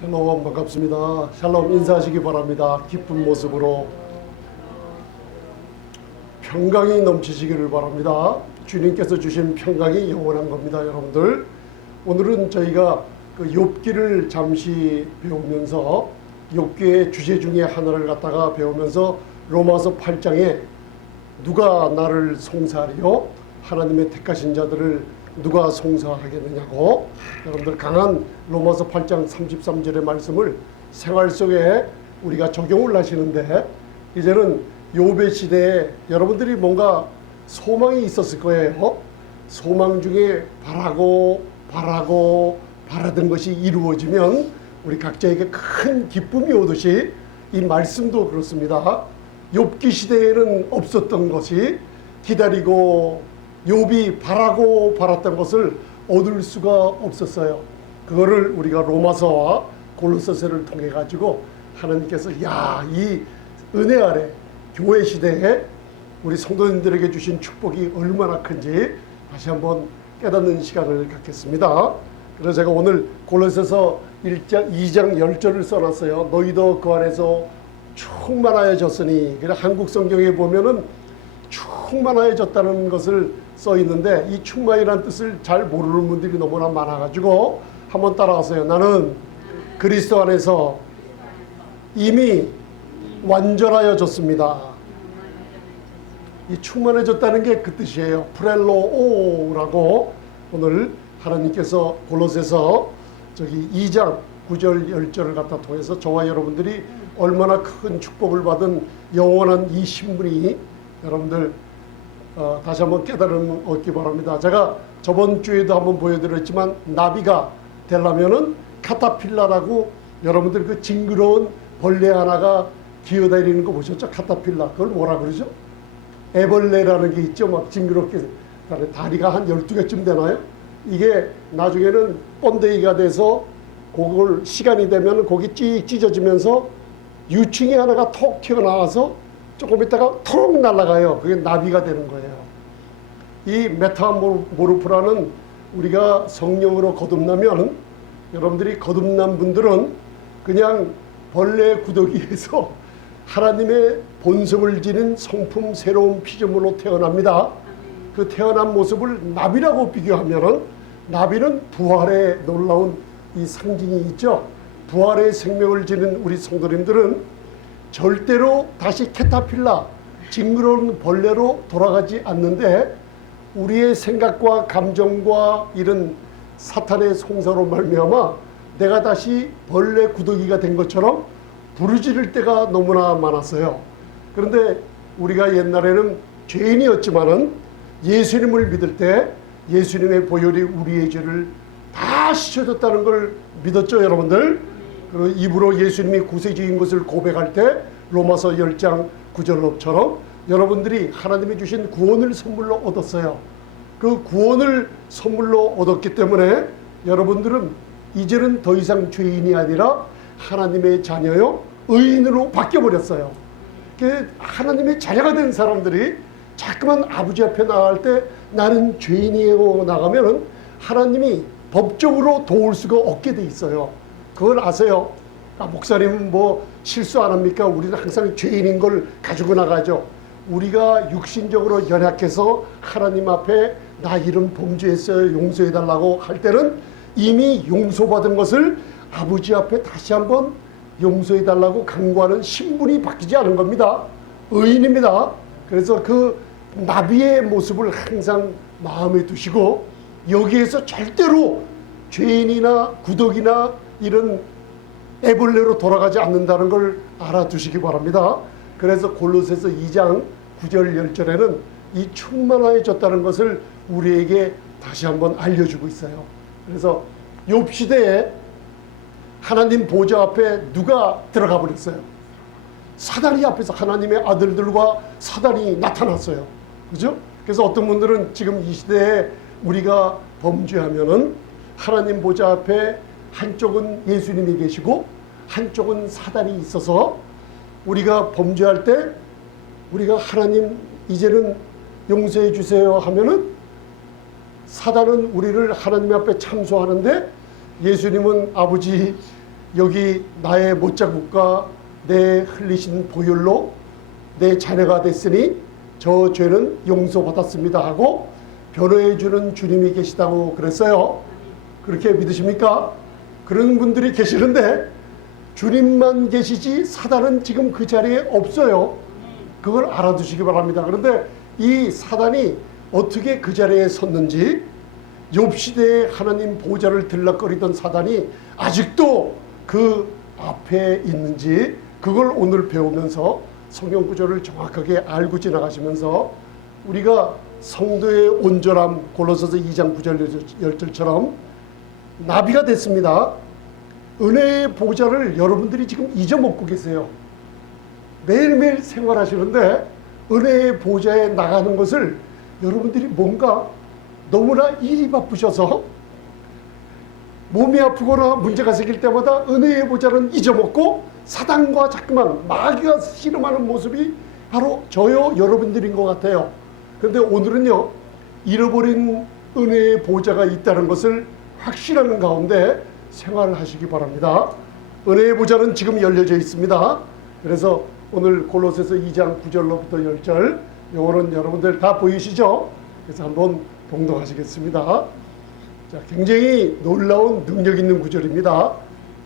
샬롬 반갑습니다. 샬롬 인사하시기 바랍니다. 기쁜 모습으로 평강이 넘치시기를 바랍니다. 주님께서 주신 평강이 영원한 겁니다. 여러분들, 오늘은 저희가 그 욥기를 잠시 배우면서 욥기의 주제 중에 하나를 갖다가 배우면서 로마서 8장에 누가 나를 송사하리요? 하나님의 택하신 자들을 누가 송사하겠느냐고, 여러분들 강한 로마서 8장 33절의 말씀을 생활 속에 우리가 적용을 하시는데, 이제는 욥의 시대에 여러분들이 뭔가 소망이 있었을 거예요. 소망 중에 바라던 것이 이루어지면 우리 각자에게 큰 기쁨이 오듯이 이 말씀도 그렇습니다. 욥기 시대에는 없었던 것이 기다리고 욥이 바랐던 것을 얻을 수가 없었어요. 그거를 우리가 로마서와 골로새서를 통해 가지고 하나님께서 이 은혜 아래 교회 시대에 우리 성도님들에게 주신 축복이 얼마나 큰지 다시 한번 깨닫는 시간을 갖겠습니다. 그래서 제가 오늘 골로새서 2장 10절을 써놨어요. 너희도 그 안에서 충만하여졌으니. 그래, 한국 성경에 보면은 충만하여졌다는 것을 써 있는데, 이 충만이라는 뜻을 잘 모르는 분들이 너무나 많아가지고 한번 따라가세요. 나는 그리스도 안에서 이미 완전하여졌습니다. 이 충만해졌다는 게 그 뜻이에요. 프렐로오라고 오늘 하나님께서 골로새서 2장 9절 10절을 갖다 통해서 저와 여러분들이 얼마나 큰 축복을 받은 영원한 이 신분이 여러분들 다시 한번 깨달음 얻기 바랍니다. 제가 저번 주에도 한번 보여드렸지만, 나비가 되려면은 카타필라라고, 여러분들 그 징그러운 벌레 하나가 기어다니는 거 보셨죠? 카타필라. 그걸 뭐라 그러죠? 애벌레라는 게 있죠. 막 징그럽게 다리가 한 12개쯤 되나요? 이게 나중에는 번데기가 돼서 그걸 시간이 되면 거기 찢어지면서 유충이 하나가 톡 튀어나와서 조금 있다가 톡 날아가요. 그게 나비가 되는 거예요. 이 메타모르프라는, 우리가 성령으로 거듭나면, 여러분들이 거듭난 분들은 그냥 벌레 구더기에서 하나님의 본성을 지닌 성품 새로운 피조물로 태어납니다. 그 태어난 모습을 나비라고 비교하면, 나비는 부활의 놀라운 이 상징이 있죠. 부활의 생명을 지닌 우리 성도님들은 절대로 다시 캐타필라, 징그러운 벌레로 돌아가지 않는데, 우리의 생각과 감정과 이런 사탄의 송사로 말미암아 내가 다시 벌레 구더기가 된 것처럼 부르짖을 때가 너무나 많았어요. 그런데 우리가 옛날에는 죄인이었지만은 예수님을 믿을 때 예수님의 보혈이 우리의 죄를 다 씻어줬다는 걸 믿었죠, 여러분들? 그 입으로 예수님이 구세주인 것을 고백할 때 로마서 10장 9절처럼 여러분들이 하나님이 주신 구원을 선물로 얻었어요. 그 구원을 선물로 얻었기 때문에 여러분들은 이제는 더 이상 죄인이 아니라 하나님의 자녀요, 의인으로 바뀌어버렸어요. 하나님의 자녀가 된 사람들이 자꾸만 아버지 앞에 나갈 때 나는 죄인이에요 나가면은 하나님이 법적으로 도울 수가 없게 돼 있어요. 그걸 아세요? 목사님은 뭐 실수 안 합니까? 우리는 항상 죄인인 걸 가지고 나가죠. 우리가 육신적으로 연약해서 하나님 앞에 나 이런 범죄했어요, 용서해달라고 할 때는 이미 용서받은 것을 아버지 앞에 다시 한번 용서해달라고 간구하는 신분이 바뀌지 않은 겁니다. 의인입니다. 그래서 그 나비의 모습을 항상 마음에 두시고, 여기에서 절대로 죄인이나 구덕이나 이런 애벌레로 돌아가지 않는다는 걸 알아두시기 바랍니다. 그래서 골로새서 2장 9절 10절에는 이 충만하여졌다는 것을 우리에게 다시 한번 알려주고 있어요. 그래서 욥 시대에 하나님 보좌 앞에 누가 들어가 버렸어요? 사단이 앞에서, 하나님의 아들들과 사단이 나타났어요. 그죠? 그래서 어떤 분들은 지금 이 시대에 우리가 범죄하면은 하나님 보좌 앞에 한쪽은 예수님이 계시고 한쪽은 사단이 있어서, 우리가 범죄할 때 우리가 하나님 이제는 용서해 주세요 하면은 사단은 우리를 하나님 앞에 참소하는데, 예수님은 아버지 여기 나의 못자국과 내 흘리신 보혈로 내 자녀가 됐으니 저 죄는 용서받았습니다 하고 변호해 주는 주님이 계시다고 그랬어요. 그렇게 믿으십니까? 그런 분들이 계시는데 주님만 계시지 사단은 지금 그 자리에 없어요. 그걸 알아두시기 바랍니다. 그런데 이 사단이 어떻게 그 자리에 섰는지, 욥시대에 하나님 보좌를 들락거리던 사단이 아직도 그 앞에 있는지, 그걸 오늘 배우면서 성경 구절을 정확하게 알고 지나가시면서 우리가 성도의 온전함, 골로새서 2장 9절 10절처럼 나비가 됐습니다. 은혜의 보좌를 여러분들이 지금 잊어먹고 계세요. 매일매일 생활하시는데 은혜의 보좌에 나가는 것을 여러분들이 뭔가 너무나 일이 바쁘셔서 몸이 아프거나 문제가 생길 때마다 은혜의 보좌는 잊어먹고 사단과 자꾸만 마귀가 씨름하는 모습이 바로 저요 여러분들인 것 같아요. 그런데 오늘은요, 잃어버린 은혜의 보좌가 있다는 것을 확신하는 가운데 생활하시기 바랍니다. 은혜의 보좌는 지금 열려져 있습니다. 그래서 오늘 골로새서 2장 9절로부터 10절, 요거는 여러분들 다 보이시죠? 그래서 한번 봉독하시겠습니다. 자, 굉장히 놀라운 능력 있는 구절입니다.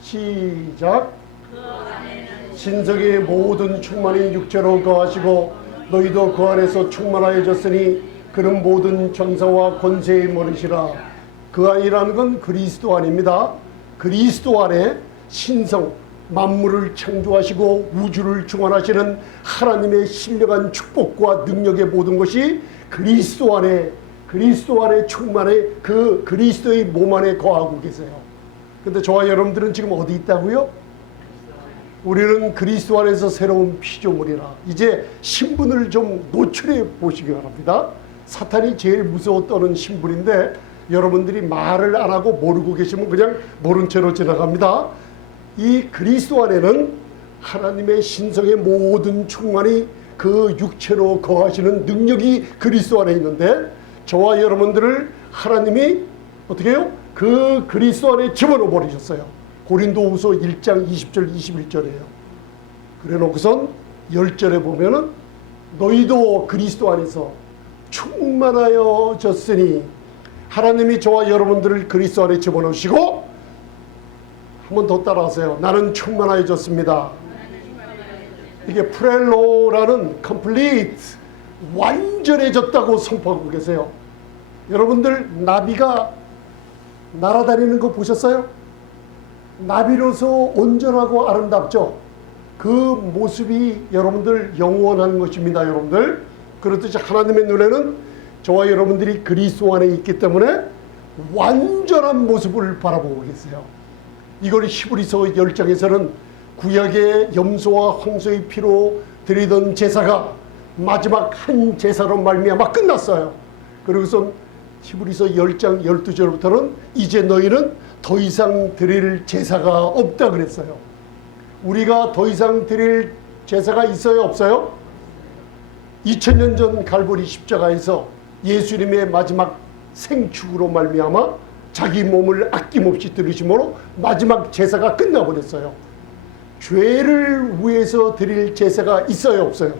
시작. 신성의 모든 충만이 육체로 거하시고 너희도 그 안에서 충만하여졌으니 그는 모든 정사와 권세의 머리시라. 그 안이라는 건 그리스도 안입니다. 그리스도 안에 신성, 만물을 창조하시고 우주를 중원하시는 하나님의 신령한 축복과 능력의 모든 것이 그리스도 안에 충만해 그 그리스도의 몸 안에 거하고 계세요. 근데 저와 여러분들은 지금 어디 있다고요? 우리는 그리스도 안에서 새로운 피조물이라. 이제 신분을 좀 노출해 보시기 바랍니다. 사탄이 제일 무서워 떠는 신분인데 여러분들이 말을 안 하고 모르고 계시면 그냥 모른 채로 지나갑니다. 이 그리스도 안에는 하나님의 신성의 모든 충만이 그 육체로 거하시는 능력이 그리스도 안에 있는데 저와 여러분들을 하나님이 어떻게 해요? 그 그리스도 안에 집어넣어 버리셨어요. 고린도후서 1장 20절 21절이에요. 그래 놓고선 10절에 보면은 너희도 그리스도 안에서 충만하여졌으니, 하나님이 저와 여러분들을 그리스도 안에 집어넣으시고, 한 번 더 따라하세요. 나는 충만하여졌습니다. 이게 프렐로라는 complete, 완전해졌다고 선포하고 계세요. 여러분들 나비가 날아다니는 거 보셨어요? 나비로서 온전하고 아름답죠? 그 모습이 여러분들 영원한 것입니다. 여러분들 그렇듯이 하나님의 눈에는 저와 여러분들이 그리스도 안에 있기 때문에 완전한 모습을 바라보고 계세요. 이걸 히브리서 10장에서는 구약의 염소와 황소의 피로 드리던 제사가 마지막 한 제사로 말미암아 끝났어요. 그리고선 히브리서 10장 12절부터는 이제 너희는 더 이상 드릴 제사가 없다 그랬어요. 우리가 더 이상 드릴 제사가 있어요, 없어요? 2000년 전 갈보리 십자가에서 예수님의 마지막 생축으로 말미암아 자기 몸을 아낌없이 들으심으로 마지막 제사가 끝나버렸어요. 죄를 위해서 드릴 제사가 있어요, 없어요?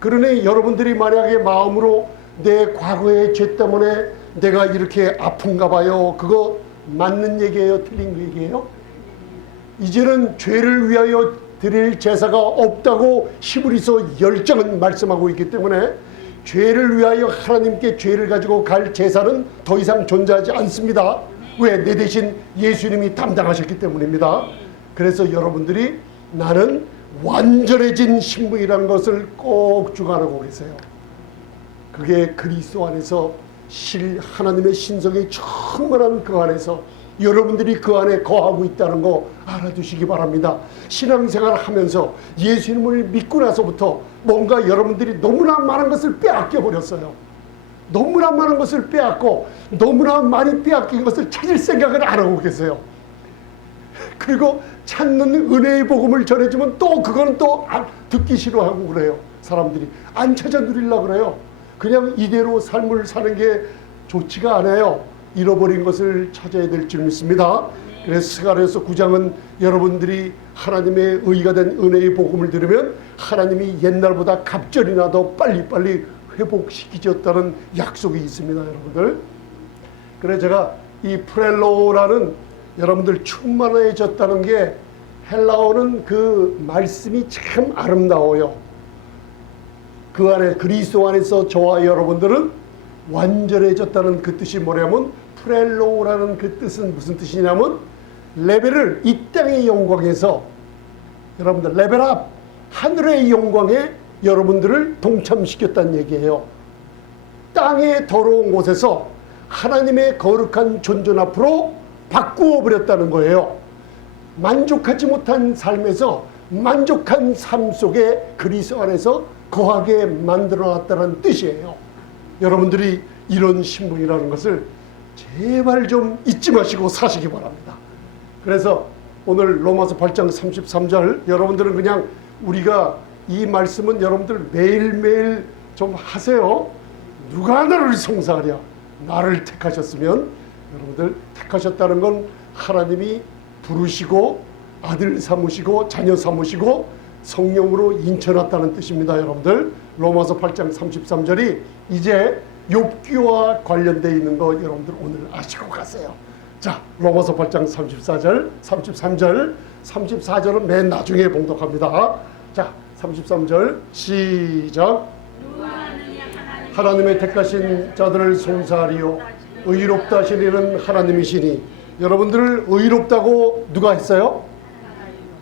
그러니 여러분들이 만약에 마음으로 내 과거의 죄 때문에 내가 이렇게 아픈가 봐요, 그거 맞는 얘기예요, 틀린 얘기예요? 이제는 죄를 위하여 드릴 제사가 없다고 히브리서 10장은 말씀하고 있기 때문에 죄를 위하여 하나님께 죄를 가지고 갈 제사는 더 이상 존재하지 않습니다. 왜? 내 대신 예수님이 담당하셨기 때문입니다. 그래서 여러분들이 나는 완전해진 신분이라는 것을 꼭 주관하고 계세요. 그게 그리스도 안에서 하나님의 신성이 충만한 그 안에서 여러분들이 그 안에 거하고 있다는 거 알아두시기 바랍니다. 신앙생활 하면서 예수님을 믿고 나서부터 뭔가 여러분들이 너무나 많은 것을 빼앗겨 버렸어요. 너무나 많은 것을 빼앗고 너무나 많이 빼앗긴 것을 찾을 생각을 안 하고 계세요. 그리고 찾는 은혜의 복음을 전해주면 또 그거는 또 듣기 싫어하고 그래요. 사람들이 안 찾아 누리려고 그래요. 그냥 이대로 삶을 사는 게 좋지가 않아요. 잃어버린 것을 찾아야 될 줄 믿습니다. 그래서 스가랴서 9장은 여러분들이 하나님의 의가 된 은혜의 복음을 들으면 하나님이 옛날보다 갑절이나 더 빨리빨리 회복시키셨다는 약속이 있습니다, 여러분들. 그래서 제가 이 프렐로라는 여러분들 충만해졌다는 게 헬라어는 그 말씀이 참 아름다워요. 그 안에 그리스도 안에서 저와 여러분들은 완전해졌다는 그 뜻이 뭐냐면 프렐로라는 그 뜻은 무슨 뜻이냐면 레벨을 이 땅의 영광에서 여러분들 레벨업 하늘의 영광에 여러분들을 동참시켰다는 얘기예요. 땅의 더러운 곳에서 하나님의 거룩한 존전 앞으로 바꾸어 버렸다는 거예요. 만족하지 못한 삶에서 만족한 삶 속에 그리스도 안에서 거하게 만들어놨다는 뜻이에요. 여러분들이 이런 신분이라는 것을 제발 좀 잊지 마시고 사시기 바랍니다. 그래서 오늘 로마서 8장 33절 여러분들은 그냥 우리가 이 말씀은 여러분들 매일매일 좀 하세요. 누가 나를 송사하랴. 나를 택하셨으면 여러분들 택하셨다는 건 하나님이 부르시고 아들 삼으시고 자녀 삼으시고 성령으로 인쳐놨다는 뜻입니다. 여러분들 로마서 8장 33절이 이제 욥기와 관련되어 있는 거 여러분들 오늘 아시고 가세요. 자, 로마서 8장 34절 33절 34절은 맨 나중에 봉독합니다. 자, 33절 시작. 하나님의 택하신 자들을 송사하리요 의롭다 하신 이는 하나님이시니. 여러분들을 의롭다고 누가 했어요?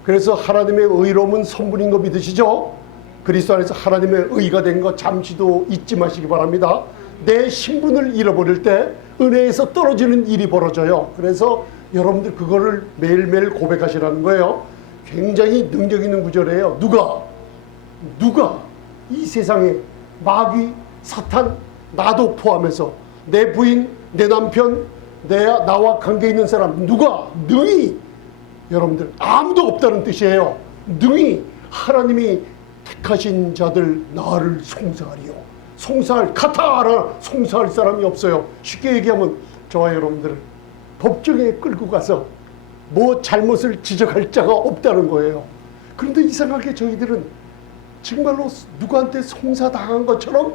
그래서 하나님의 의로움은 선분인 거 믿으시죠? 그리스도 안에서 하나님의 의가 된 거 잠시도 잊지 마시기 바랍니다. 내 신분을 잃어버릴 때 은혜에서 떨어지는 일이 벌어져요. 그래서 여러분들 그거를 매일매일 고백하시라는 거예요. 굉장히 능력 있는 구절이에요. 누가 이 세상에 마귀, 사탄, 나도 포함해서 내 부인, 내 남편, 나와 관계 있는 사람 누가 능히 여러분들 아무도 없다는 뜻이에요. 능히 하나님이 택하신 자들 나를 송사하리요. 송사할 카타라 송사할 사람이 없어요. 쉽게 얘기하면 저와 여러분들 법정에 끌고 가서 뭐 잘못을 지적할 자가 없다는 거예요. 그런데 이상하게 저희들은 정말로 누구한테 송사당한 것처럼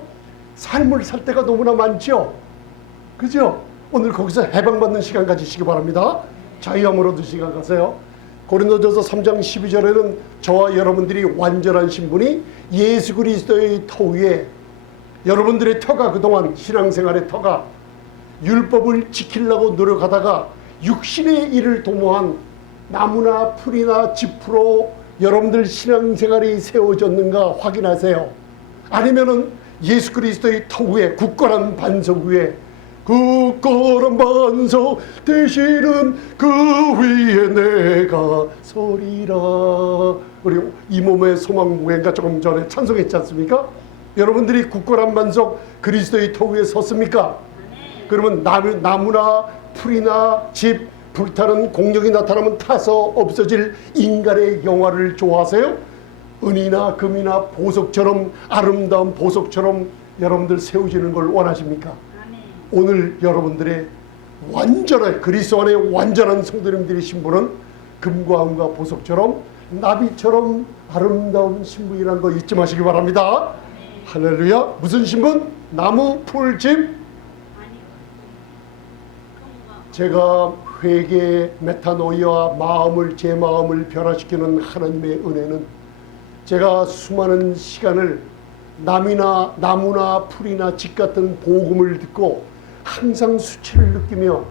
삶을 살 때가 너무나 많죠. 그죠? 오늘 거기서 해방받는 시간 가지시기 바랍니다. 자유함으로 두 시간 가세요. 고린도전서 3장 12절에는 저와 여러분들이 완전한 신분이 예수 그리스도의 터 위에 여러분들의 터가 그동안 신앙생활의 터가 율법을 지키려고 노력하다가 육신의 일을 도모한 나무나 풀이나 짚으로 여러분들 신앙생활이 세워졌는가 확인하세요. 아니면은 예수 그리스도의 터 위에 굳건한 반석 위에 굳건한 반석 되시는 그 위에 내가 서리라. 우리 이 몸의 소망무게인가 조금 전에 찬송했지 않습니까? 여러분들이 굳건한 반석 그리스도의 터 위에 섰습니까? 그러면 나무나 풀이나 집 불타는 공력이 나타나면 타서 없어질 인간의 영화를 좋아하세요? 은이나 금이나 보석처럼 아름다운 보석처럼 여러분들 세워지는 걸 원하십니까? 오늘 여러분들의 완전한 그리스도 안에 완전한 성도님들의 신분은 금과 은과 보석처럼 나비처럼 아름다운 신분이라는 거 잊지 마시기 바랍니다. 할렐루야. 무슨 신분? 나무, 풀, 집? 제가 회개, 메타노이와 제 마음을 변화시키는 하나님의 은혜는 제가 수많은 시간을 나무나 풀이나 집 같은 복음을 듣고 항상 수치를 느끼며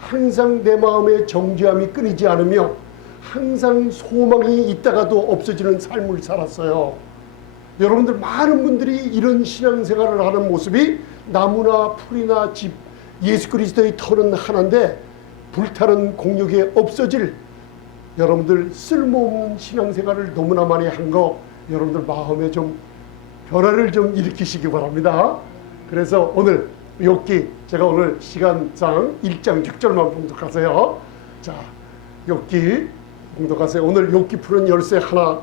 항상 내 마음의 정죄함이 끊이지 않으며 항상 소망이 있다가도 없어지는 삶을 살았어요. 여러분들 많은 분들이 이런 신앙생활을 하는 모습이 나무나 풀이나 집, 예수 그리스도의 터는 하나인데 불타는 공력에 없어질 여러분들 쓸모없는 신앙생활을 너무나 많이 한 거 여러분들 마음에 좀 변화를 좀 일으키시기 바랍니다. 그래서 오늘 욥기 제가 오늘 시간상 1장 6절만 봉독하세요. 자, 욥기 봉독하세요. 오늘 욥기 푸른 열쇠 하나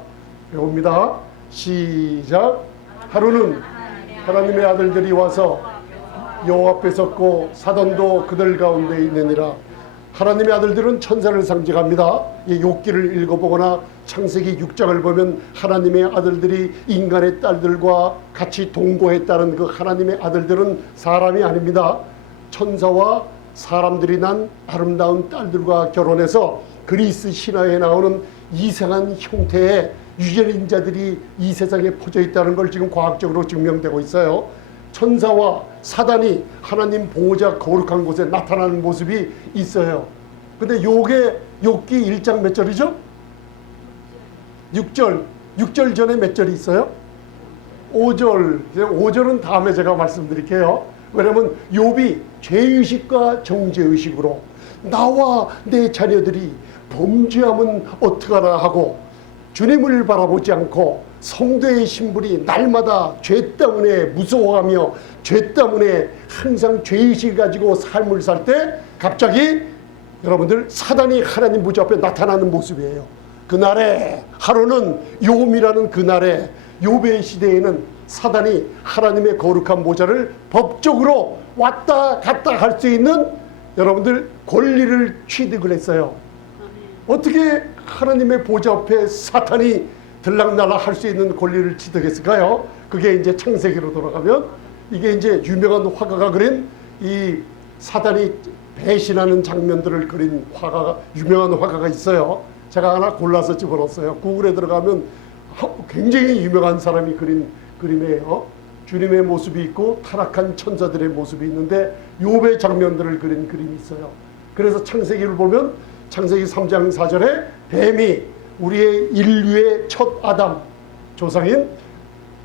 배웁니다. 시작. 하루는 하나님의 아들들이 와서 여호와 앞에 섰고 사돈도 그들 가운데 있느니라. 하나님의 아들들은 천사를 상징합니다. 이 욥기를 읽어보거나 창세기 6장을 보면 하나님의 아들들이 인간의 딸들과 같이 동거했다는 그 하나님의 아들들은 사람이 아닙니다. 천사와 사람들이 난 아름다운 딸들과 결혼해서 그리스 신화에 나오는 이상한 형태의 유전인자들이 이 세상에 퍼져 있다는 걸 지금 과학적으로 증명되고 있어요. 천사와 사단이 하나님 보호자 거룩한 곳에 나타나는 모습이 있어요. 근데 요게 욥기 1장 몇 절이죠? 6절. 6절 전에 몇 절이 있어요? 5절. 5절은 다음에 제가 말씀드릴게요. 왜냐하면 욥이 죄의식과 정죄의식으로 나와 내 자녀들이 범죄하면 어떡하나 하고 주님을 바라보지 않고 성도의 신분이 날마다 죄 때문에 무서워하며 죄 때문에 항상 죄의식을 가지고 삶을 살 때 갑자기 여러분들 사단이 하나님 보좌 앞에 나타나는 모습이에요. 그날에 하루는 욥이라는 그날에 욥의 시대에는 사단이 하나님의 거룩한 보좌를 법적으로 왔다 갔다 할 수 있는 여러분들 권리를 취득을 했어요. 어떻게 하나님의 보좌 앞에 사탄이 들락날락 할 수 있는 권리를 취득했을까요? 그게 이제 창세기로 돌아가면 이게 이제 유명한 화가가 그린 이 사단이 배신하는 장면들을 그린 화가가 유명한 화가가 있어요. 제가 하나 골라서 집어넣었어요. 구글에 들어가면 굉장히 유명한 사람이 그린 그림이에요. 주님의 모습이 있고 타락한 천사들의 모습이 있는데 욥의 장면들을 그린 그림이 있어요. 그래서 창세기를 보면 창세기 3장 4절에 뱀이 우리의 인류의 첫 아담 조상인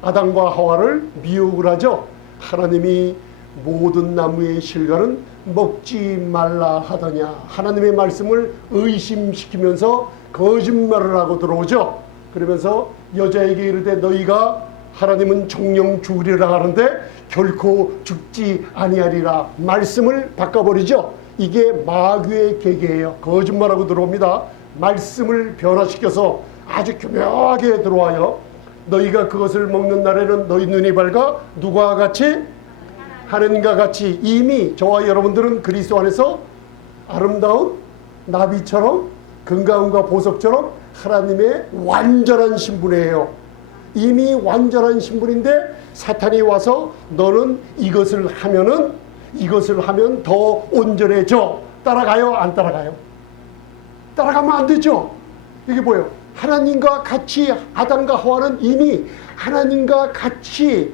아담과 하와를 미혹을 하죠. 하나님이 모든 나무의 실과는 먹지 말라 하더냐. 하나님의 말씀을 의심시키면서 거짓말을 하고 들어오죠. 그러면서 여자에게 이르되 너희가 하나님은 정령 죽으리라 하는데 결코 죽지 아니하리라. 말씀을 바꿔버리죠. 이게 마귀의 계계예요. 거짓말하고 들어옵니다. 말씀을 변화시켜서 아주 교묘하게 들어와요. 너희가 그것을 먹는 날에는 너희 눈이 밝아 누구와 같이? 하나님과 같이. 이미 저와 여러분들은 그리스도 안에서 아름다운 나비처럼 건강과 보석처럼 하나님의 완전한 신분이에요. 이미 완전한 신분인데 사탄이 와서 너는 이것을 하면 더 온전해져. 따라가요? 안 따라가요? 따라가면 안 되죠. 이게 뭐예요? 하나님과 같이 아담과 하와는 이미 하나님과 같이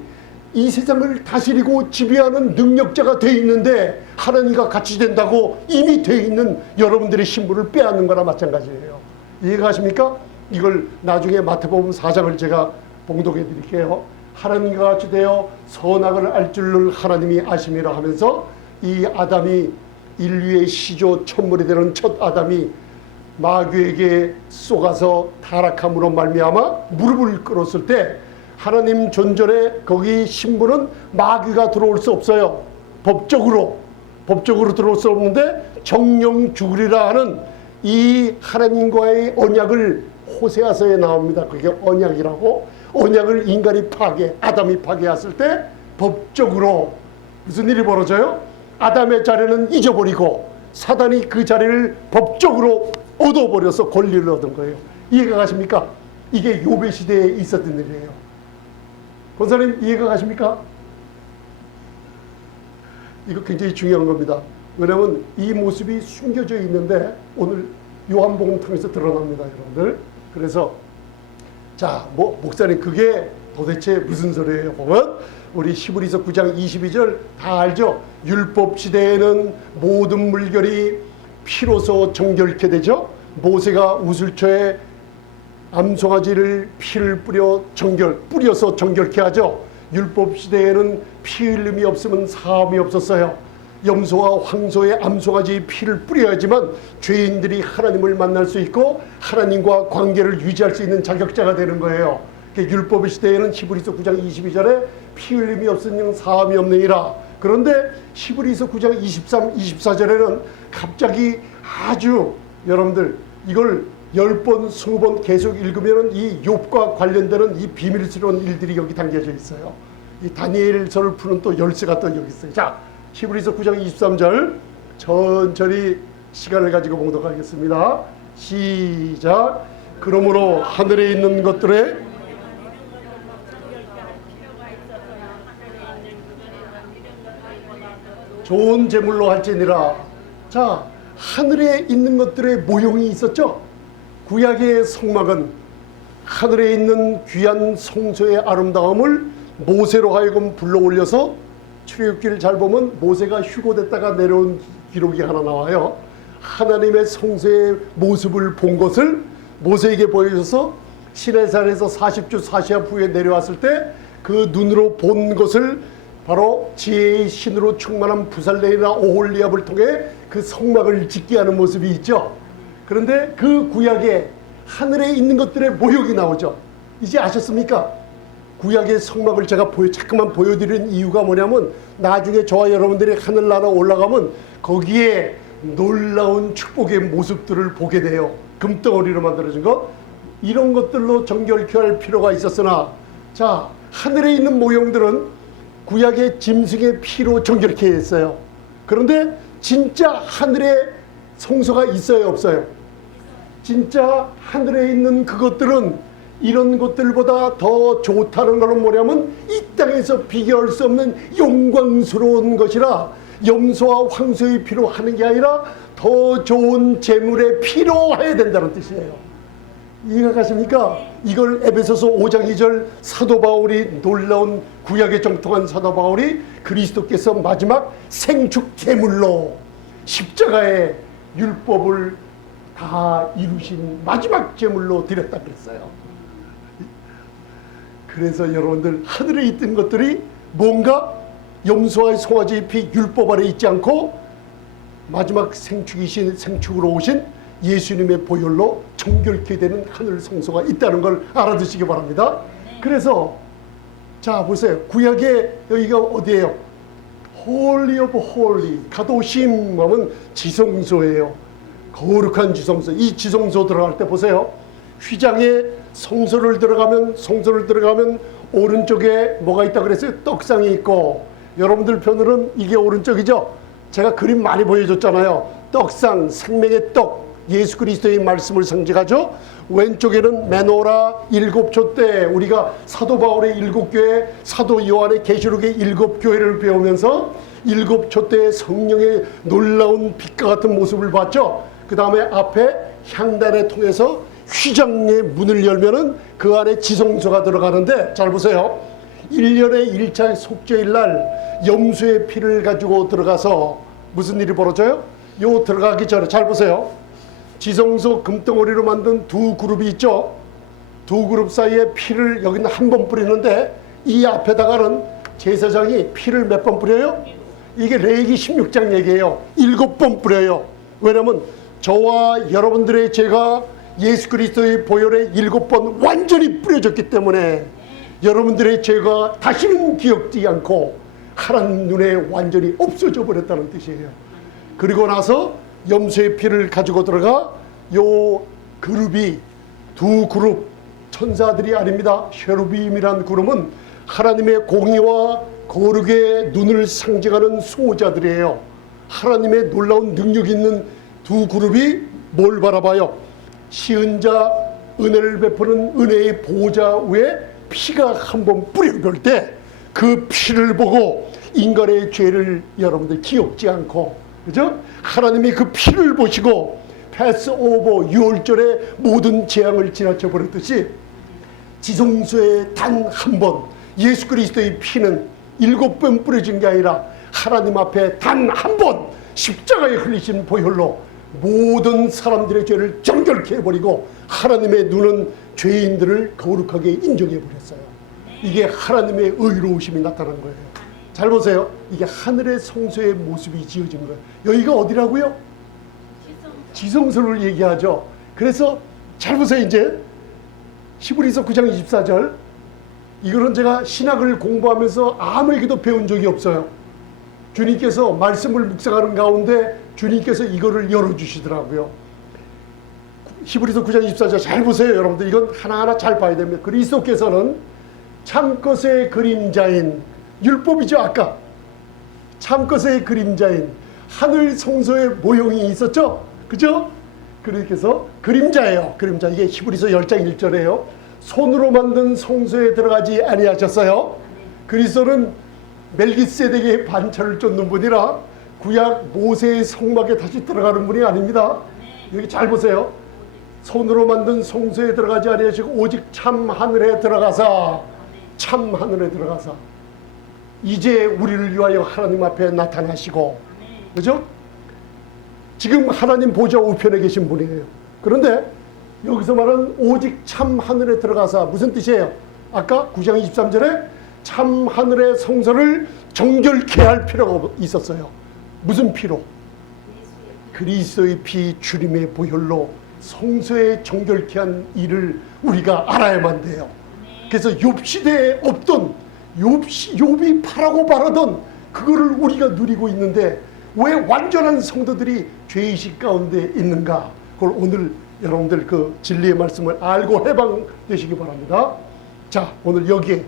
이 세상을 다스리고 지배하는 능력자가 되어 있는데 하나님과 같이 된다고 이미 되어 있는 여러분들의 신분을 빼앗는 거나 마찬가지예요. 이해가 가십니까? 이걸 나중에 마태복음 4장을 제가 봉독해 드릴게요. 하나님과 같이 되어 선악을 알 줄을 하나님이 아심이라 하면서 이 아담이 인류의 시조 천물이 되는 첫 아담이 마귀에게 쏘가서 타락함으로 말미암아 무릎을 꿇었을 때 하나님 존전에 거기 신분은 마귀가 들어올 수 없어요. 법적으로 들어올 수 없는데 정령 죽으리라 하는 이 하나님과의 언약을 호세아서에 나옵니다. 그게 언약이라고. 언약을 인간이 아담이 파괴했을 때 법적으로 무슨 일이 벌어져요? 아담의 자리는 잊어버리고 사단이 그 자리를 법적으로 얻어버려서 권리를 얻은 거예요. 이해가 가십니까? 이게 욥의 시대에 있었던 일이에요. 권사님 이해가 가십니까? 이거 굉장히 중요한 겁니다. 왜냐하면 이 모습이 숨겨져 있는데 오늘 요한복음 통해서 드러납니다, 여러분들. 그래서 자, 목사님 그게 도대체 무슨 소리예요? 보면 우리 히브리서 9장 22절 다 알죠? 율법 시대에는 모든 물결이 피로서 정결케 되죠. 모세가 우슬초에 암송아지를 피를 뿌려서 정결케 하죠. 율법 시대에는 피 흘림이 없으면 사함이 없었어요. 염소와 황소의 암송아지 피를 뿌려야지만 죄인들이 하나님을 만날 수 있고 하나님과 관계를 유지할 수 있는 자격자가 되는 거예요. 율법의 시대에는 히브리서 9장 22절에 피 흘림이 없으니 사함이 없느니라. 그런데 히브리서 9장 23, 24절에는 갑자기 아주 여러분들 이걸 10번, 20번 계속 읽으면 이 욥과 관련되는 이 비밀스러운 일들이 여기 담겨져 있어요. 이 다니엘서를 푸는 또 열쇠가 또 여기 있어요. 자, 히브리서 9장 23절 천천히 시간을 가지고 봉독하겠습니다. 시작. 그러므로 하늘에 있는 것들에 좋은 제물로 할지니라. 자, 하늘에 있는 것들의 모형이 있었죠. 구약의 성막은 하늘에 있는 귀한 성소의 아름다움을 모세로 하여금 불러 올려서, 출애굽기를 잘 보면 모세가 휴고됐다가 내려온 기록이 하나 나와요. 하나님의 성소의 모습을 본 것을 모세에게 보여줘서 시내산에서 40주 40야 후에 내려왔을 때 그 눈으로 본 것을 바로 지혜의 신으로 충만한 부살레나 오홀리압을 통해 그 성막을 짓게 하는 모습이 있죠. 그런데 그 구약에 하늘에 있는 것들의 모형이 나오죠. 이제 아셨습니까? 구약의 성막을 제가 자꾸만 보여드리는 이유가 뭐냐면, 나중에 저와 여러분들이 하늘나라 올라가면 거기에 놀라운 축복의 모습들을 보게 돼요. 금덩어리로 만들어진 것, 이런 것들로 정결케 할 필요가 있었으나, 자, 하늘에 있는 모형들은 구약의 짐승의 피로 정결케 했어요. 그런데 진짜 하늘에 성소가 있어요, 없어요? 진짜 하늘에 있는 그것들은 이런 것들보다 더 좋다는 것은 뭐냐면, 이 땅에서 비교할 수 없는 영광스러운 것이라, 염소와 황소의 피로 하는 게 아니라 더 좋은 제물의 피로 해야 된다는 뜻이에요. 이해가 가십니까? 이걸 에베소서 5장 2절 사도 바울이, 놀라운 구약에 정통한 사도 바울이 그리스도께서 마지막 생축 제물로 십자가의 율법을 다 이루신 마지막 제물로 드렸다 그랬어요. 그래서 여러분들, 하늘에 있던 것들이 뭔가 염소와의 송아지의 피 율법 아래 있지 않고 마지막 생축으로 오신 예수님의 보혈로 정결케 되는 하늘 성소가 있다는 걸 알아두시기 바랍니다. 그래서 자 보세요. 구약에 여기가 어디예요? Holy of Holy, 가도심 하면 지성소예요. 거룩한 지성소. 이 지성소 들어갈 때 보세요. 휘장에 성소를 들어가면 오른쪽에 뭐가 있다 그랬어요? 떡상이 있고, 여러분들 편으로는 이게 오른쪽이죠? 제가 그림 많이 보여줬잖아요. 떡상, 생명의 떡, 예수 그리스도의 말씀을 상징하죠. 왼쪽에는 메노라 7조 때, 우리가 사도 바울의 7교회, 사도 요한의 계시록의 7교회를 배우면서 7조 때의 성령의 놀라운 빛과 같은 모습을 봤죠. 그 다음에 앞에 향단을 통해서 휘장의 문을 열면은 그 안에 지성소가 들어가는데, 잘 보세요. 1년의 1차 속죄일 날 염소의 피를 가지고 들어가서 무슨 일이 벌어져요? 요 들어가기 전에 잘 보세요. 지성소 금덩어리로 만든 두 그룹이 있죠. 두 그룹 사이에 피를 여기는 한 번 뿌리는데, 이 앞에다가는 제사장이 피를 몇 번 뿌려요? 이게 레위기 16장 얘기예요. 7번 뿌려요. 왜냐면 저와 여러분들의 죄가 예수 그리스도의 보혈에 7번 완전히 뿌려졌기 때문에 여러분들의 죄가 다시는 기억지 않고 하나님 눈에 완전히 없어져 버렸다는 뜻이에요. 그리고 나서 염소의 피를 가지고 들어가 요 그룹이, 두 그룹, 천사들이 아닙니다. 쉐루빔이란 그룹은 하나님의 공의와 거룩의 눈을 상징하는 수호자들이에요. 하나님의 놀라운 능력이 있는 두 그룹이 뭘 바라봐요? 시은 자, 은혜를 베푸는 은혜의 보호자 위에 피가 한번 뿌려볼 때 그 피를 보고 인간의 죄를 여러분들 기억지 않고, 그죠? 하나님이 그 피를 보시고 패스오버, 유월절에 모든 재앙을 지나쳐 버렸듯이, 지성소에 단 한 번 예수 그리스도의 피는 7번 뿌려진 게 아니라 하나님 앞에 단 한 번 십자가에 흘리신 보혈로 모든 사람들의 죄를 정결케 해버리고, 하나님의 눈은 죄인들을 거룩하게 인정해 버렸어요. 이게 하나님의 의로우심이 나타난 거예요. 잘 보세요. 이게 하늘의 성소의 모습이 지어진 거예요. 여기가 어디라고요? 지성소를 얘기하죠. 그래서 잘 보세요. 이제 히브리서 9장 24절, 이거는 제가 신학을 공부하면서 아무에게도 배운 적이 없어요. 주님께서 말씀을 묵상하는 가운데 주님께서 이거를 열어주시더라고요. 히브리서 9장 24절 잘 보세요. 여러분들 이건 하나하나 잘 봐야 됩니다. 그리스도께서는 참것의 그림자인, 율법이죠. 아까 참것의 그림자인 하늘 성소의 모형이 있었죠? 그죠? 그렇게 해서 그림자예요. 그림자. 이게 히브리서 10장 1절이에요. 손으로 만든 성소에 들어가지 아니하셨어요. 그리스도는 멜기세덱의 반차를 쫓는 분이라 구약 모세의 성막에 다시 들어가는 분이 아닙니다. 여기 잘 보세요. 손으로 만든 성소에 들어가지 아니하시고 오직 참 하늘에 들어가사, 참 하늘에 들어가사 이제 우리를 위하여 하나님 앞에 나타나시고, 그죠? 지금 하나님 보좌 우편에 계신 분이에요. 그런데 여기서 말하는 오직 참 하늘에 들어가사 무슨 뜻이에요? 아까 9장 23절에 참 하늘의 성소를 정결케 할 필요가 있었어요. 무슨 피로? 그리스도의 피, 주님의 보혈로 성소에 정결케 한 일을 우리가 알아야만 돼요. 그래서 욥 시대에 없던, 욥이 바라고 바라던 그거를 우리가 누리고 있는데 왜 완전한 성도들이 죄의식 가운데 있는가? 그걸 오늘 여러분들 그 진리의 말씀을 알고 해방되시기 바랍니다. 자, 오늘 여기에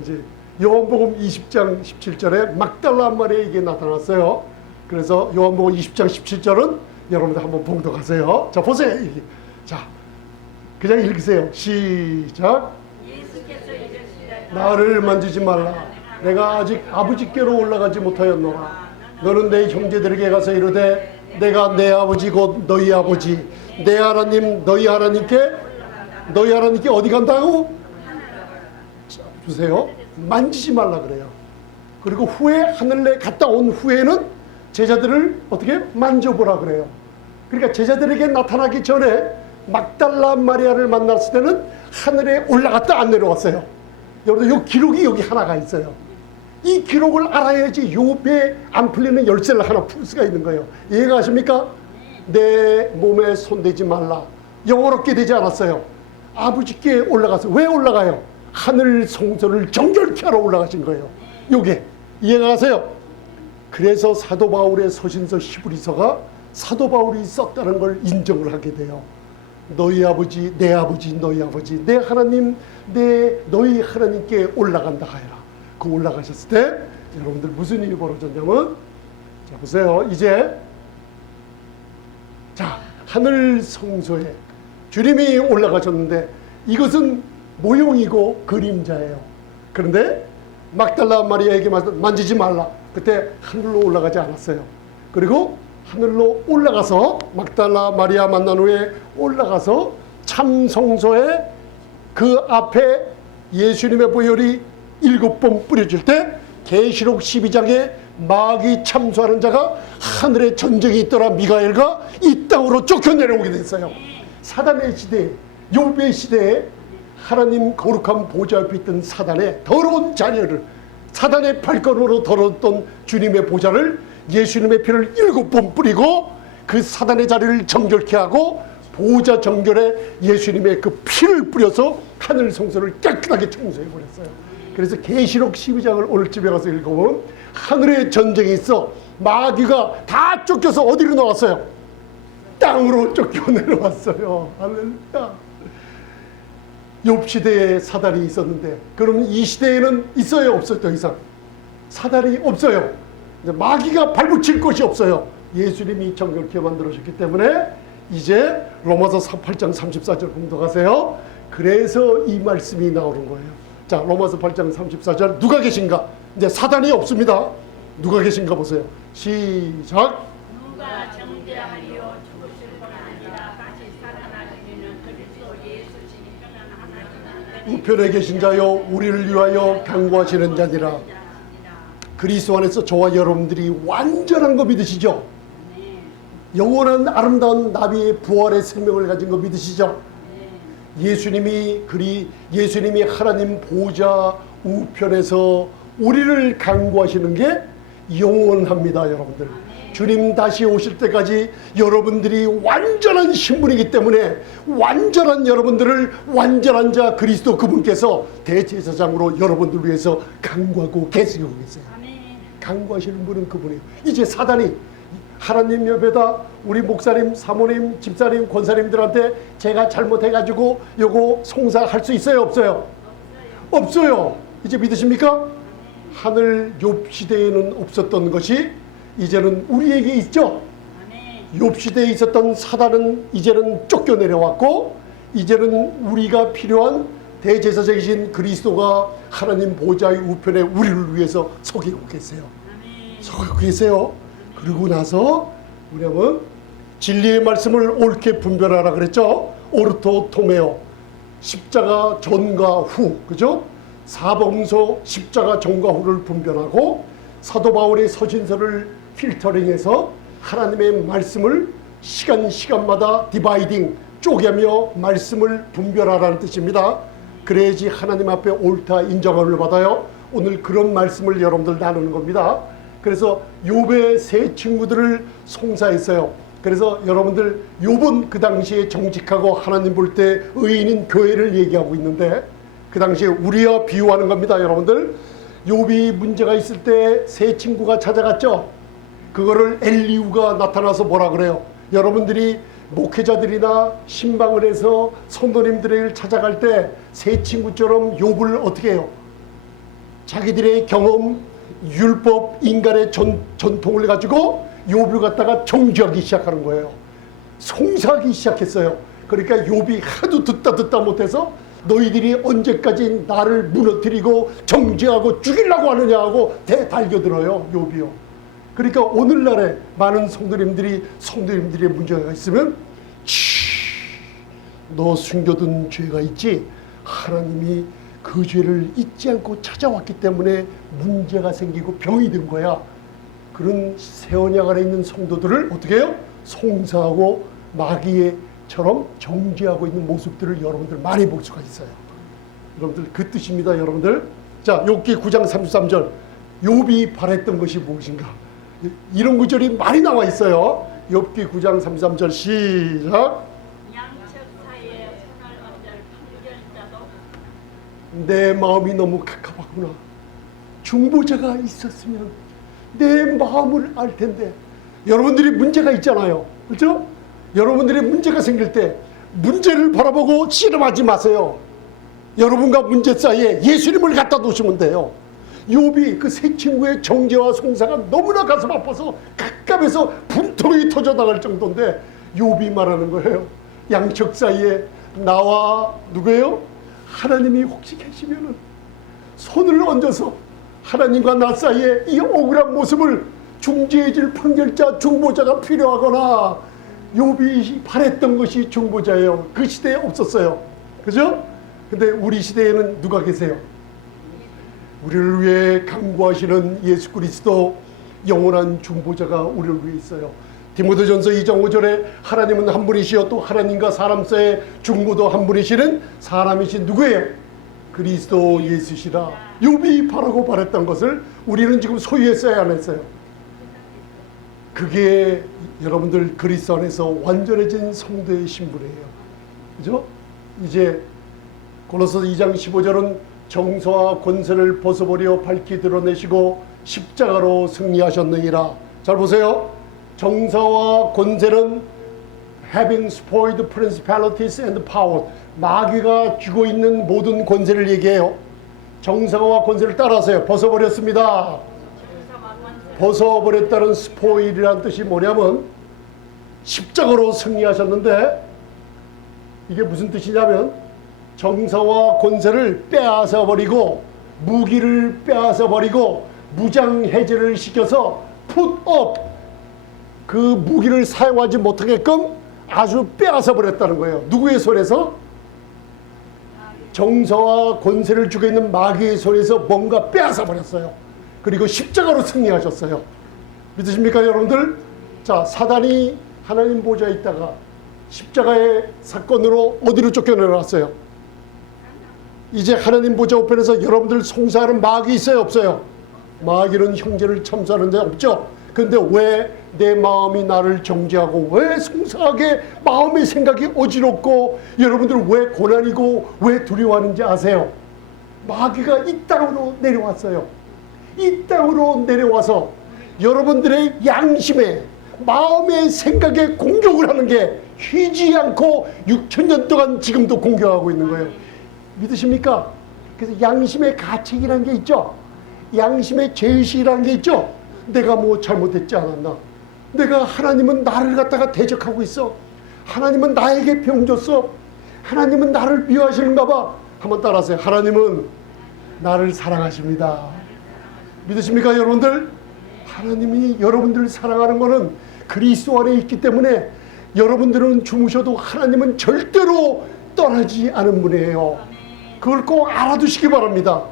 이제 요한복음 20장 17절에 막달라 마리아에게 나타났어요. 그래서 요한복음 20장 17절은 여러분들 한번 봉독하세요. 자, 보세요. 여기. 자, 그냥 읽으세요. 시작. 예수께서 이르시되 나를 만지지 말라. 내가 아직 아버지께로 올라가지 못하였노라. 너는 내 형제들에게 가서 이르되 내가 내 아버지 곧 너희 아버지 내 하나님 너희 하나님께 어디 간다고? 자, 보세요. 만지지 말라 그래요. 그리고 후에 하늘에 갔다 온 후에는 제자들을 어떻게 만져보라 그래요. 그러니까 제자들에게 나타나기 전에 막달라 마리아를 만났을 때는 하늘에 올라갔다 안 내려왔어요. 여러분, 이 기록이 여기 하나가 있어요. 이 기록을 알아야지 욥에 안 풀리는 열쇠를 하나 풀 수가 있는 거예요. 이해가 가십니까? 내 몸에 손대지 말라. 영어롭게 되지 않았어요. 아버지께 올라가서. 왜 올라가요? 하늘 성소를 정결케 하러 올라가신 거예요. 요게 이해가 가세요? 그래서 사도 바울의 서신서 히브리서가 사도 바울이 썼다는 걸 인정을 하게 돼요. 너희 아버지, 너희 아버지, 내 하나님, 너희 하나님께 올라간다 하여라. 그 올라가셨을 때 여러분들 무슨 일이 벌어졌냐면, 자 보세요. 이제 자 하늘 성소에 주님이 올라가셨는데 이것은 모형이고 그림자예요. 그런데 막달라 마리아에게 만지지 말라. 그때 하늘로 올라가지 않았어요. 그리고 하늘로 올라가서 막달라 마리아 만난 후에 올라가서 참 성소에 그 앞에 예수님의 보혈이 7번 뿌려질 때 계시록 12장에 마귀 참수하는 자가 하늘에 전쟁이 있더라 미가엘과 이 땅으로 쫓겨 내려오게 됐어요. 사단의 시대에, 욥의 시대에 하나님 거룩한 보좌 앞에 있던 사단의 더러운 자녀를, 사단의 발걸음으로 더러웠던 주님의 보좌를 예수님의 피를 7번 뿌리고 그 사단의 자리를 정결케 하고 보좌 정결에 예수님의 그 피를 뿌려서 하늘 성소를 깨끗하게 청소해 버렸어요. 그래서 계시록 12장을 오늘 집에 가서 읽어보면 하늘에 전쟁이 있어. 마귀가 다 쫓겨서 어디로 나왔어요? 땅으로 쫓겨 내려왔어요. 할렐루야. 욥 시대에 사단이 있었는데 그러면 이 시대에는 있어요, 없어요? 더 이상 사단이 없어요. 마귀가 발붙일 것이 없어요. 예수님이 정결케 만들어졌기 때문에 이제 로마서 8장 34절 공독하세요. 그래서 이 말씀이 나오는 거예요. 자, 로마서 8장 34절 누가 계신가? 이제 사단이 없습니다. 누가 계신가 보세요. 시작. 누가 정죄하리요 죽으실 뿐 아니라 다시 살아나시리는 그리스도 예수시니 평안하나니 우편에 계신 자요 우리를 위하여 강구하시는 자니라. 그리스도 안에서 저와 여러분들이 완전한 거 믿으시죠? 영원한 아름다운 나비의 부활의 생명을 가진 거 믿으시죠? 예수님이 하나님 보좌 우편에서 우리를 강구하시는 게 영원합니다, 여러분들. 주님 다시 오실 때까지 여러분들이 완전한 신분이기 때문에 완전한 여러분들을 완전한 자 그리스도 그분께서 대제사장으로 여러분들 위해서 강구하고 계시고 계세요. 강구하시는 분은 그분이에요. 이제 사단이 하나님 옆에다 우리 목사님, 사모님, 집사님, 권사님들한테 제가 잘못해가지고 요거 송사할 수 있어요, 없어요? 없어요. 이제 믿으십니까? 하늘 욥 시대에는 없었던 것이 이제는 우리에게 있죠. 아멘. 욥 시대에 있었던 사단은 이제는 쫓겨내려왔고, 이제는 우리가 필요한 대제사장이신 그리스도가 하나님 보좌의 우편에 우리를 위해서 서기고 계세요. 아멘. 서기고 계세요. 그러고 나서 우리 한번 진리의 말씀을 옳게 분별하라 그랬죠. 오르토 토메오, 십자가 전과 후, 그죠? 사복음서 십자가 전과 후를 분별하고, 사도 바울의 서신서를 필터링해서 하나님의 말씀을 시간마다 디바이딩, 쪼개며 말씀을 분별하라는 뜻입니다. 그래야지 하나님 앞에 옳다 인정함을 받아요. 오늘 그런 말씀을 여러분들 나누는 겁니다. 그래서 욥의 세 친구들을 송사했어요. 그래서 여러분들 욥은 그 당시에 정직하고 하나님 볼 때 의인인 교회를 얘기하고 있는데, 그 당시에 우리와 비유하는 겁니다. 여러분들, 욥이 문제가 있을 때 세 친구가 찾아갔죠. 그거를 엘리우가 나타나서 뭐라 그래요? 여러분들이 목회자들이나 신방을 해서 성도님들을 찾아갈 때 세 친구처럼 욥을 어떻게 해요? 자기들의 경험, 율법, 인간의 전통을 가지고 욥을 갖다가 정죄하기 시작하는 거예요. 송사하기 시작했어요. 그러니까 욥이 하도 듣다 못해서 너희들이 언제까지 나를 무너뜨리고 정죄하고 죽이려고 하느냐 하고 달겨들어요. 욥이요. 그러니까 오늘날에 많은 성도님들의 문제가 있으면, 너 숨겨둔 죄가 있지? 하나님이 그 죄를 잊지 않고 찾아왔기 때문에 문제가 생기고 병이 든 거야. 그런 새 언약 안에 있는 성도들을 어떻게 해요? 송사하고 마귀처럼 정죄하고 있는 모습들을 여러분들 많이 볼 수가 있어요. 여러분들 그 뜻입니다. 여러분들, 자, 욥기 9장 33절, 욥이 바랬던 것이 무엇인가? 이런 구절이 많이 나와 있어요. 욥기 9장 33절 시작. 양측 사이에 손을 얹을 판결자도 내 마음이 너무 갑갑하구나. 중보자가 있었으면 내 마음을 알 텐데. 여러분들이 문제가 있잖아요. 그렇죠? 여러분들이 문제가 생길 때 문제를 바라보고 씨름하지 마세요. 여러분과 문제 사이에 예수님을 갖다 놓으시면 돼요. 욥이 그 세 친구의 정죄와 송사가 너무나 가슴 아파서 갑갑해서 분통이 터져 나갈 정도인데, 욥이 말하는 거예요. 양측 사이에 나와 누구예요? 하나님이 혹시 계시면은 손을 얹어서 하나님과 나 사이에 이 억울한 모습을 중재해줄 판결자, 중보자가 필요하거나, 욥이 바랬던 것이 중보자예요. 그 시대에 없었어요. 그죠? 근데 우리 시대에는 누가 계세요? 우리를 위해 간구하시는 예수 그리스도, 영원한 중보자가 우리를 위해 있어요. 디모데전서 2장 5절에 하나님은 한 분이시여 또 하나님과 사람 사이의 중보도 한 분이시는 사람이신 누구예요? 그리스도 예수시라. 욥이 바라고 바랬던 것을 우리는 지금 소유했어야 안 했어요? 그게 여러분들 그리스도 안에서 완전해진 성도의 신분이에요. 그죠? 이제 고린도서 2장 15절은 정서와 권세를 벗어버려 밝히 드러내시고 십자가로 승리하셨느니라. 잘 보세요. 정사와 권세는 having spoiled principalities and power, 마귀가 쥐고 있는 모든 권세를 얘기해요. 정사와 권세를 따라서요. 벗어버렸습니다. 벗어버렸다는 스포일이라는 뜻이 뭐냐면 십자가로 승리하셨는데, 이게 무슨 뜻이냐면 정사와 권세를 빼앗아버리고 무기를 빼앗아버리고 무장해제를 시켜서 풋업, 그 무기를 사용하지 못하게끔 아주 빼앗아버렸다는 거예요. 누구의 손에서? 정사와 권세를 쥐고 있는 마귀의 손에서 뭔가 빼앗아버렸어요. 그리고 십자가로 승리하셨어요. 믿으십니까 여러분들? 자, 사단이 하나님 보좌에 있다가 십자가의 사건으로 어디로 쫓겨내놨어요? 이제 하나님 보좌 우편에서 여러분들 송사하는 마귀 있어요 없어요? 마귀는 형제를 참수하는 데 없죠. 근데 왜 내 마음이 나를 정죄하고 왜 송사하게 마음의 생각이 어지럽고 여러분들 왜 고난이고 왜 두려워하는지 아세요? 마귀가 이 땅으로 내려왔어요. 이 땅으로 내려와서 여러분들의 양심에 마음의 생각에 공격을 하는 게 쉬지 않고 6,000년 동안 지금도 공격하고 있는 거예요. 믿으십니까? 그래서 양심의 가책이라는 게 있죠. 양심의 죄의식이라는 게 있죠. 내가 뭐 잘못했지 않았나? 내가 하나님은 나를 갖다가 대적하고 있어. 하나님은 나에게 병 줬어. 하나님은 나를 미워하시는가 봐. 한번 따라하세요. 하나님은 나를 사랑하십니다. 믿으십니까 여러분들? 하나님이 여러분들을 사랑하는 것은 그리스도 안에 있기 때문에 여러분들은 주무셔도 하나님은 절대로 떠나지 않은 분이에요. 그걸 꼭 알아두시기 바랍니다.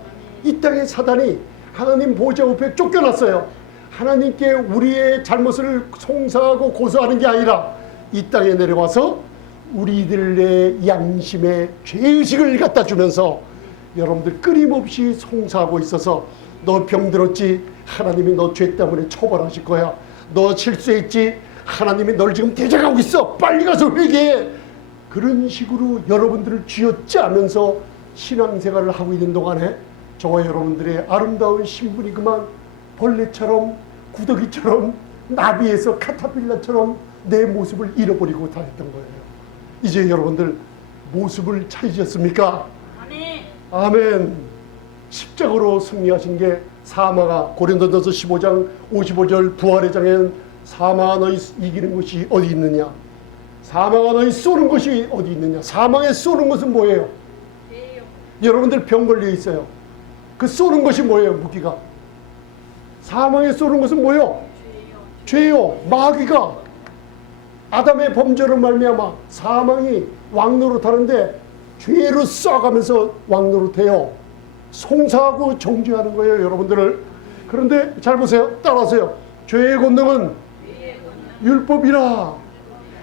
이 땅에 사단이 하나님 보좌 옆에 쫓겨났어요. 하나님께 우리의 잘못을 송사하고 고소하는 게 아니라 이 땅에 내려와서 우리들의 양심의 죄의식을 갖다 주면서 여러분들 끊임없이 송사하고 있어서 너 병들었지? 하나님이 너 죄 때문에 처벌하실 거야. 너 실수했지? 하나님이 널 지금 대적하고 있어. 빨리 가서 회개해. 그런 식으로 여러분들을 쥐어짜면서 신앙생활을 하고 있는 동안에 저와 여러분들의 아름다운 신분이 그만 벌레처럼 구더기처럼 나비에서 카타필라처럼 내 모습을 잃어버리고 다녔던 거예요. 이제 여러분들 모습을 찾으셨습니까? 아멘. 아멘. 십자가로 승리하신 게 사망아, 고린도전서 15장 55절 부활의 장에는 사망아 너희 이기는 것이 어디 있느냐? 사망아 너희 쏘는 것이 어디 있느냐? 사망에 쏘는 것은 뭐예요? 죄요. 여러분들 병 걸려 있어요. 그 쏘는 것이 뭐예요? 무기가. 사망에 쏘는 것은 뭐예요? 죄요. 죄요. 마귀가 아담의 범죄로 말미암아 사망이 왕노릇하는데 죄로 쏴가면서 왕노릇해요. 송사하고 정죄하는 거예요, 여러분들을. 그런데 잘 보세요. 따라하세요. 죄의 권능은 율법이라.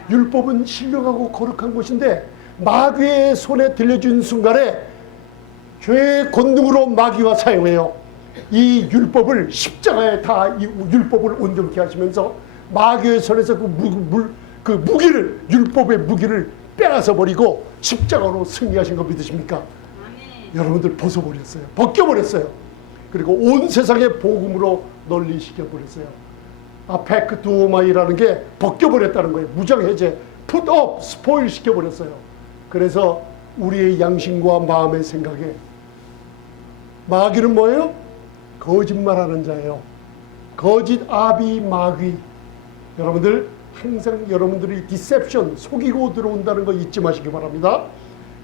율법은 신령하고 거룩한 것인데 마귀의 손에 들려준 순간에 죄의 권능으로 마귀가 사용해요. 이 율법을 십자가에 다 이 율법을 온전케 하시면서 마귀의 손에서 그 무기를, 율법의 무기를 빼앗아 버리고 십자가로 승리하신 거 믿으십니까? 아멘. 여러분들 벗어버렸어요. 벗겨버렸어요. 그리고 온 세상에 복음으로 널리 시켜버렸어요. 아페크 두오마이라는 게 벗겨버렸다는 거예요. 무장해제, 풋업, 스포일 시켜버렸어요. 그래서 우리의 양심과 마음의 생각에 마귀는 뭐예요? 거짓말하는 자예요. 거짓 아비 마귀. 여러분들 항상 여러분들이 디셉션, 속이고 들어온다는 거 잊지 마시기 바랍니다.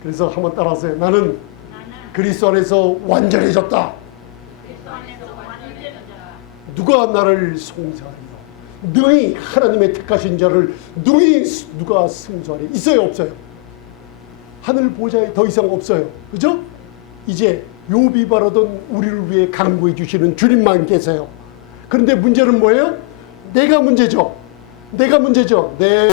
그래서 한번 따라하세요. 나는 그리스도 안에서 완전해졌다. 그리스도 안에서 완전해졌다. 누가 나를 송사하리요? 능히 하나님의 택하신 자를 능히 누가 승소하리? 있어요, 없어요? 하늘 보좌에 더 이상 없어요. 그죠? 이제 욥이 바라던 우리를 위해 강구해 주시는 주님만 계세요. 그런데 문제는 뭐예요? 내가 문제죠. 내가 문제죠. 내